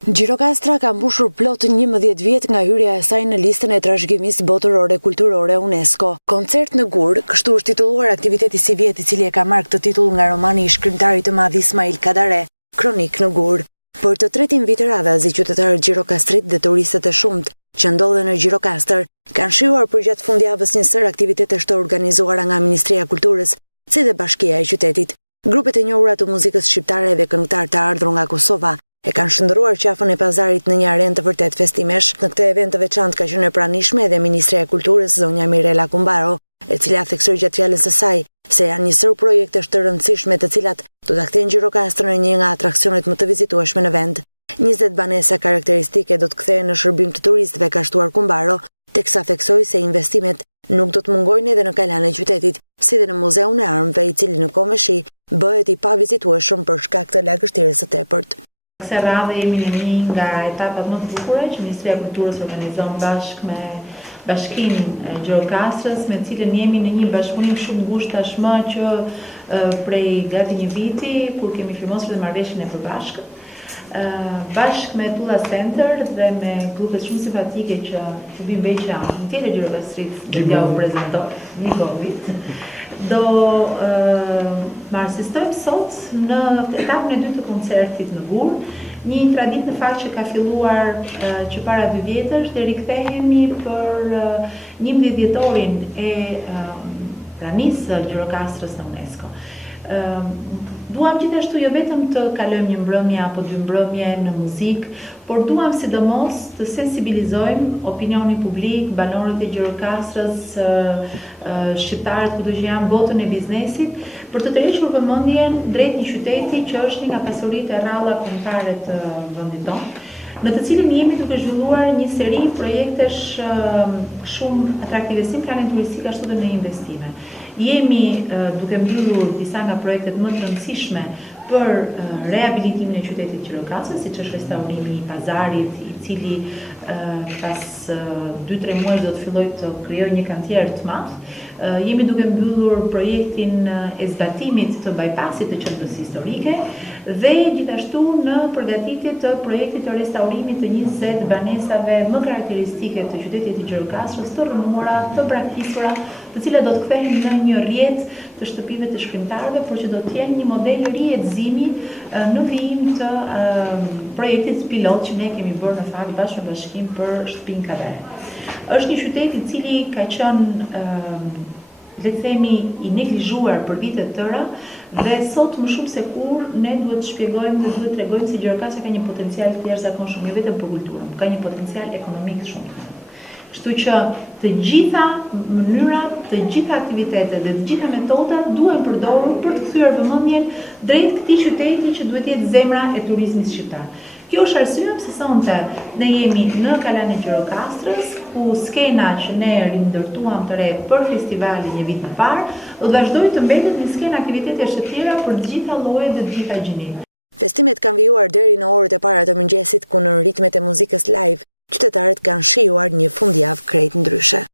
Gjirokastra ka mbushur plot 11 vjet nga hyrja e saj në listën e trashëgimisë botërore kulturore UNESCO. Koncert në Gur, kështu është titulluar aktiviteti si vjet I cili e ka marrë këtë titull nga romani I shkrimtarit të madh Ismail Kadare, Kronik në Gur. Për të tretin vit radha, qytetarët gjirokastrit dhe turistët e shumt që ndodhen në Gjirokastër kanë shijuar përgjatë fundjavës një sër aktivitetesh të organizuara nga Ministria e Kulturës, si dhe Bashkia e qytetit. Grupet e njohura të muzikës shqiptare dhe këngëtar të ardhur nga Kosova e kanë shndërruar qafën e pazarit në një arenë të vërtet festimesh. Në këtë event të veçantë ka qenë e pranishme edhe Ministria e Kulturës, zonja Mirela Kumbaro, e cila theksoi gjatë fjalës së saj se janë një sër projektesh të rëndësishme të cilat do ta kthejnë Gjirokastrën në një nga atraksionet më të vizitueshme në vend. 20 banesa karakteristike do të kthehen në shërbim të turistëve, ka shtuar Kumbaro, teksa theksoi se investimet nuk do të mungojnë edhe në kalan e qytetit, si dhe në Muzeun e Armëve, I cili në kohë me shi bëhet I pavizitueshëm për shkak të lagështirës së tepërt. Kësaj radhe jemi në një nga etapat më të bukura që Ministria e Kulturës organizon bashkë me Bashkinë e Gjirokastrës, me cilën jemi në një bashkëpunim shumë ngushtë tashmë që prej gati një viti, kur kemi firmosur dhe marrëveshjen e përbashkët, bashkë me Tulla Center dhe me grupet shumë simpatike që Shubim Beqa, në tjetër Gjirokastrit, dhe t'ja u prezentoj një Covid, do marrsistojmë sot në etapën e dytë të koncertit në Gur, një traditë në fakt që ka filluar që para 2 vjetësh dhe rikthehemi për 11 vjetorin e pranisë së Gjirokastrës në UNESCO. Duam gjithashtu jo vetëm të kalojmë një mbrëmje apo 2 mbrëmje në muzikë, por duam sidomos të sensibilizojmë opinionin publik, banorët e Gjirokastrës, shqiptarët kudo që janë, botën e biznesit, për të tërhequr vëmendjen drejt një qyteti që është një nga pasuritë e rralla kombëtare të vendit tonë, në të cilin jemi duke zhvilluar një seri projektesh shumë atraktive si në planin turistik ashtu dhe në investime. Jemi duke mbyllur disa nga projektet më të rëndësishme për rehabilitimin e qytetit Gjirokastrës, siç është restaurimi I pazarit, I cili pas 2-3 muaj do të fillojë të krijojë një kantier të madh. Jemi duke mbyllur projektin e zbatimit të bypassit të qendrës historike dhe gjithashtu në përgatitje të projektit të restaurimit të 20 banesave më karakteristike të qytetit të Gjirokastrës, të rënuara, të braktisura, të cilat do të kthehen në një rrjet të shtëpive të shkrimtarëve, por që do të jenë një model I rihetëzimi në vijim të projektit pilot që ne kemi bërë në fakt bashkë me Bashkinë për shtëpinë Kadare. Është një qytet I cili ka qenë le të themi I neglizhuar për vite të tëra dhe sot më shumë se kur ne duhet të shpjegojmë dhe duhet të tregojmë se Gjirokastra ka një potencial të jashtëzakonshëm jo vetëm për kulturën, ka një potencial ekonomik shumë të madh. Kështu që të gjitha mënyrat, të gjitha aktivitetet dhe të gjitha metodat duhen përdorur për të kthyer vëmendjen drejt këtij qyteti që duhet jetë zemra e turizmit shqiptar. Kjo është arsye pse sonte ne jemi në kalan e Gjirokastrës, ku skena që ne rindërtuam të re për festivalin një vit më parë, do të vazhdojë të mbetet një skenë aktivitetesh të tjera për të gjitha llojet dhe të gjitha gjinimet. Festimet kanë vijuar deri në orët e para të mëngjesit, ku në ritmet e muzikës live, qytetarët kanë shijuar një fundjavë krejt ndryshe.